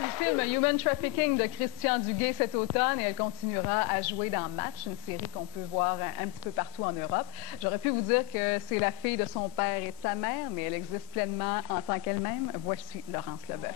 du film Human Trafficking de Christian Duguay cet automne et elle continuera à jouer dans Match, une série qu'on peut voir un petit peu partout en Europe. J'aurais pu vous dire que c'est la fille de son père et de sa mère, mais elle existe pleinement en tant qu'elle-même. Voici Laurence Leboeuf.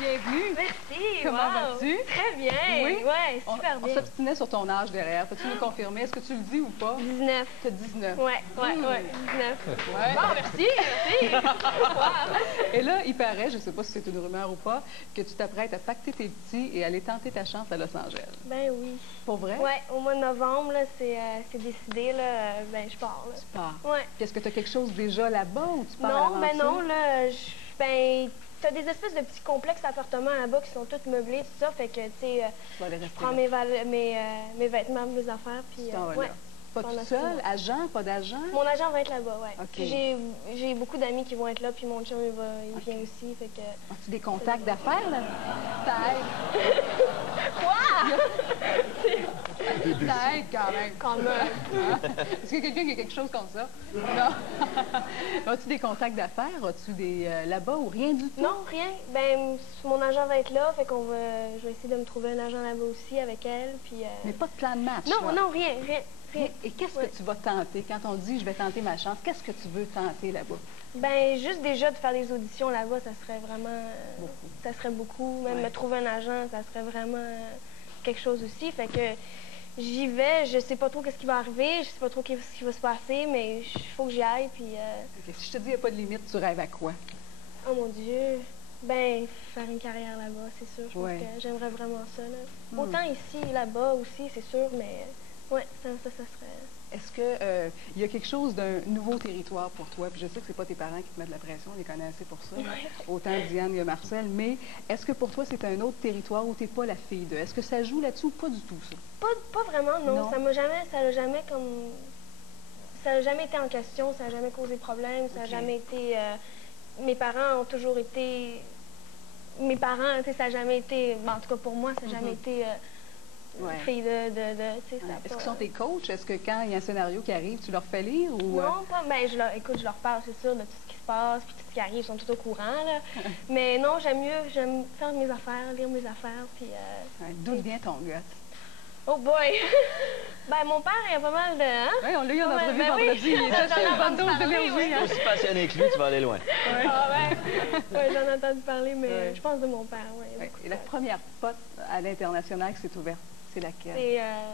Bienvenue. Merci. Comment vas-tu? Très bien. Oui? Ouais, super On bien. s'obstinait sur ton âge derrière. Peux-tu nous confirmer? Est-ce que tu le dis ou pas? 19. Tu as 19. Ouais, 19. Ouais. Bon, merci, merci. Wow. Et là, il paraît, je ne sais pas si c'est une rumeur ou pas, que tu t'apprêtes à pacter tes petits et aller tenter ta chance à Los Angeles. Ben oui. Pour vrai? Ouais, au mois de novembre, là, c'est décidé, là, ben je pars, là. Tu pars. Ouais. Puis est-ce que tu as quelque chose déjà là-bas ou tu pars à Non, ben l'aventure? non, là, ben, t'as des espèces de petits complexes d'appartements là-bas qui sont tous meublés, tout ça, fait que, tu sais, Tu vas aller je rester prends là. mes vêtements, mes affaires, puis, Tu t'en vas ouais. là. Pas pendant tout 6 mois. seul? Agent? Pas d'agent? Mon agent va être là-bas, ouais. OK. J'ai beaucoup d'amis qui vont être là, puis mon chum, il vient aussi, fait que... As-tu des contacts d'affaires, là? Ça aide. Quoi? Ça aide quand même. Quand même. Hein? Est-ce qu'il y a quelqu'un qui a quelque chose comme ça? Non. As-tu des contacts d'affaires? As-tu des là-bas ou rien du tout? Non, rien. Ben, mon agent va être là, fait qu'on va... Je vais essayer de me trouver un agent là-bas aussi avec elle, puis... Mais pas de plan de match, Non, là. non, rien. Et qu'est-ce Ouais. que tu vas tenter? Quand on dit « je vais tenter ma chance », qu'est-ce que tu veux tenter là-bas? Ben, juste déjà de faire des auditions là-bas, ça serait vraiment... Beaucoup. Ça serait beaucoup. Même Ouais. me trouver un agent, ça serait vraiment quelque chose aussi. Fait que j'y vais, je sais pas trop qu'est-ce qui va arriver, je sais pas trop qu'est-ce qui va se passer, mais il faut que j'y aille, puis... Ok, si je te dis « il n'y a pas de limite », tu rêves à quoi? Oh mon Dieu! Ben, faire une carrière là-bas, c'est sûr. Je pense Ouais. que j'aimerais vraiment ça, là. Autant ici, là-bas aussi, c'est sûr, mais... Ouais, ça serait... Est-ce que il y a quelque chose d'un nouveau territoire pour toi? Puis je sais que c'est pas tes parents qui te mettent de la pression, on les connaît assez pour ça. Ouais. Autant Diane que Marcel, mais est-ce que pour toi c'est un autre territoire où tu n'es pas la fille de? Est-ce que ça joue là-dessus ou pas du tout, ça? Pas vraiment, non. Non. Ça a jamais été en question, ça n'a jamais causé problème, ça n'a Ok. jamais été... mes parents ont toujours été... Mes parents, tu sais, ça n'a jamais été... En tout cas, pour moi, ça n'a jamais été... Ouais. fille tu sais, ça a Est-ce pas- qu'ils sont tes coachs? Est-ce que quand il y a un scénario qui arrive, tu leur fais lire ou... Non, pas... Ben, écoute, je leur parle, c'est sûr, de tout ce qui se passe, puis tout ce qui arrive, ils sont tout au courant, là. Mais non, j'aime faire mes affaires, lire mes affaires, puis... D'où vient ton gosse? Oh boy! Ben, mon père, il a pas mal de... Hein? Oui, on l'a eu en Ouais, entrevue ben oui. vendredi. Il était J'en ai une bonne entendu dose parler, d'énergie. oui. Hein? Aussi passionné que lui, tu vas aller loin. Ah ouais, ouais, j'en ai entendu parler, mais Ouais. je pense de mon père, ouais. Ouais. Et la première pote à l'international qui s'est ouverte, c'est laquelle?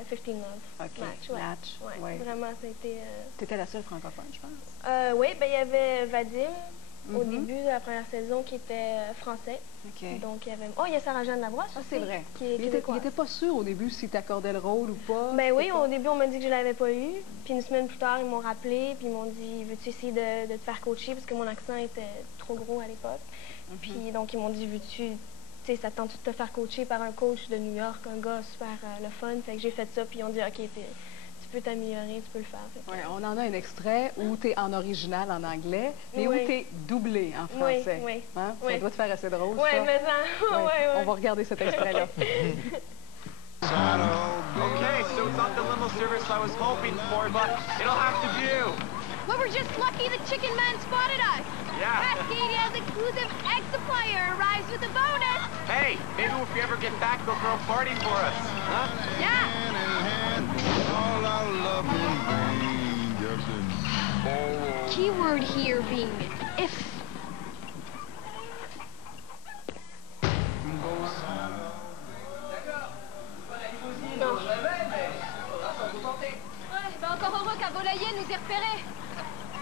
C'est 15 Love. OK. Match, ouais. Match, Ouais, ouais. vraiment, ça a été... Tu étais la seule francophone, je pense. Oui, ben il y avait Vadim, au Mhm. début de la première saison, qui était français. OK. Donc, il y avait... Oh, il y a Sarah-Jeanne Labrosse Ah, aussi, c'est vrai. qui est Il québécoise. était pas sûr au début si tu accordais le rôle ou pas. Ben oui, C'était au début, on m'a dit que je l'avais pas eu. Puis une semaine plus tard, ils m'ont rappelé, puis ils m'ont dit, veux-tu essayer de te faire coacher, parce que mon accent était trop gros à l'époque. Puis donc, ils m'ont dit, veux-tu, tu sais, ça te tente de te faire coacher par un coach de New York, un gars super le fun. Fait que j'ai fait ça, puis ils ont dit, OK, tu peux t'améliorer, tu peux le faire. Fait que- Ouais, on en a un extrait où tu es en original en anglais, mais où Oui. tu es doublé en français. Oui. Hein? Ça Oui. doit te faire assez drôle, Ouais, ça. mais ça, ouais. On va regarder cet extrait-là. Okay, so it's not the limo service I was hoping for, but it'll have to do. Well, we're just lucky the chicken man spotted us. Yeah. Cascadia's exclusive egg supplier arrives with a bonus. Hey, maybe if we ever get back, they'll throw a party for us. Huh? Yeah. Keyword here being if. Non. Ouais, ben encore heureux qu'un volailler nous ait repérés.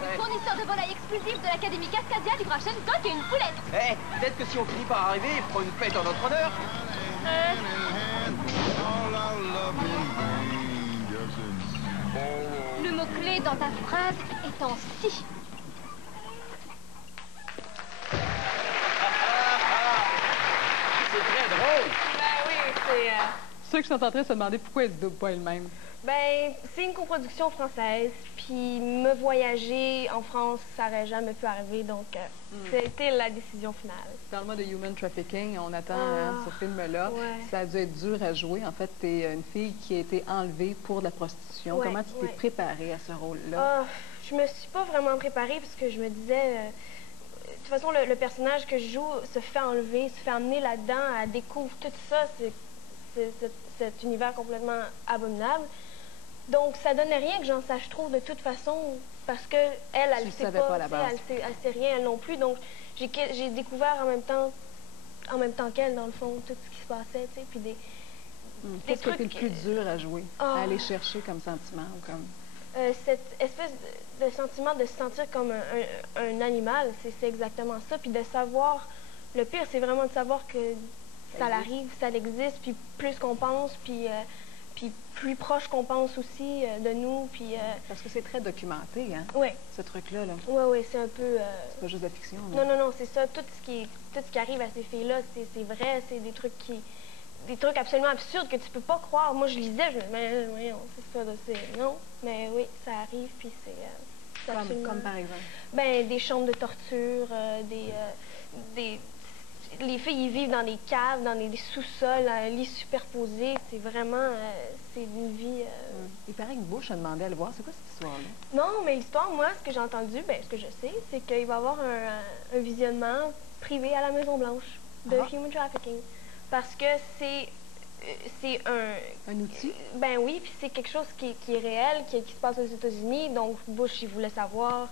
Le fournisseur de volailles exclusif de l'Académie Cascadia livrera à chaîne coque et une poulette. Hey, peut-être que si on finit par arriver, ils feront une fête en notre honneur. Le mot-clé dans ta phrase est en si. C'est très drôle. Ben oui. c'est... Ceux qui sont en train de se demander pourquoi elle se double pas elle-même. Ben, c'est une coproduction française, puis me voyager en France, ça n'aurait jamais pu arriver, donc c'était la décision finale. Parle-moi de Human Trafficking, on attend ce film-là. Ouais. Ça a dû être dur à jouer. En fait, tu es une fille qui a été enlevée pour de la prostitution. Ouais, Comment tu t'es préparée à ce rôle-là? Ah, je me suis pas vraiment préparée parce que je me disais... de toute façon, le personnage que je joue se fait enlever, se fait emmener là-dedans, elle découvre tout ça, cet univers complètement abominable. Donc, ça donnait rien que j'en sache trop de toute façon, parce que elle ne sait pas, à la base. elle sait rien, elle non plus. Donc, j'ai découvert en même temps qu'elle, dans le fond, tout ce qui se passait, tu sais, puis des Qu'est-ce qui a trucs... été le plus dur à jouer, à aller chercher comme sentiment ou comme... cette espèce de sentiment de se sentir comme un animal, c'est exactement ça. Puis de savoir, le pire, c'est vraiment de savoir que ça l'arrive, ça existe, puis plus qu'on pense, puis plus proche qu'on pense aussi de nous, puis... Parce que c'est très documenté, hein, oui. ce truc-là. Là. Oui, c'est un peu... C'est pas juste de la fiction. Là. Non, c'est ça. Tout ce qui arrive à ces filles-là, c'est vrai, c'est des trucs absolument absurdes que tu peux pas croire. Moi, je lisais, je me disais, mais voyons, c'est ça, non, mais oui, ça arrive, puis c'est absolument... Comme par exemple? Ben, des chambres de torture, les filles, ils vivent dans des caves, dans des sous-sols, lits superposés. C'est vraiment... c'est une vie... Il paraît que Bush a demandé à le voir. C'est quoi cette histoire-là? Non, mais l'histoire, moi, ce que j'ai entendu, ce que je sais, c'est qu'il va y avoir un visionnement privé à la Maison-Blanche de Human Trafficking. Parce que c'est un outil? Ben oui, puis c'est quelque chose qui est réel, qui se passe aux États-Unis. Donc, Bush, il voulait savoir.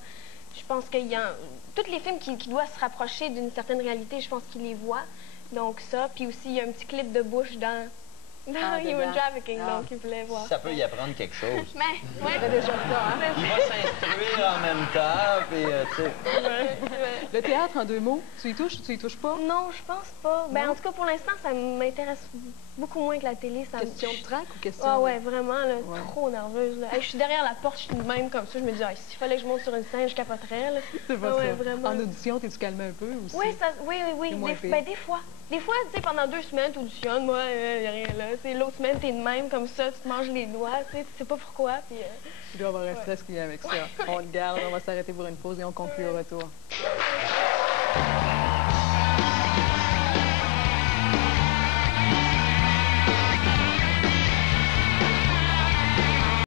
Je pense qu'il y a... Tous les films qui doivent se rapprocher d'une certaine réalité, je pense qu'il les voit. Donc ça, puis aussi, il y a un petit clip de Bush dans Human Trafficking, donc il voulait voir ça. peut y apprendre quelque chose. Mais, ouais. Déjà ça, hein? Il va s'instruire en même temps, puis tu sais... Le théâtre, en 2 mots, tu y touches ou tu y touches pas? Non, je pense pas. Ben, en tout cas, pour l'instant, ça m'intéresse beaucoup moins que la télé. Question de trac ou question... Ah ouais, vraiment, là, trop nerveuse. Là. Hey, je suis derrière la porte, je suis de même comme ça. Je me dis, s'il fallait que je monte sur une scène, je capoterais. Là. C'est pas ça. Vraiment. En audition, t'es-tu calmé un peu aussi? Oui, des fois. Des fois, tu sais, pendant 2 semaines, tu auditionnes, moi, il n'y a rien là. L'autre semaine, t'es de même comme ça, tu te manges les doigts, tu sais pas pourquoi. Puis, tu dois avoir un stress qui vient avec ça. On le garde, on va s'arrêter pour une pause et on conclut au retour.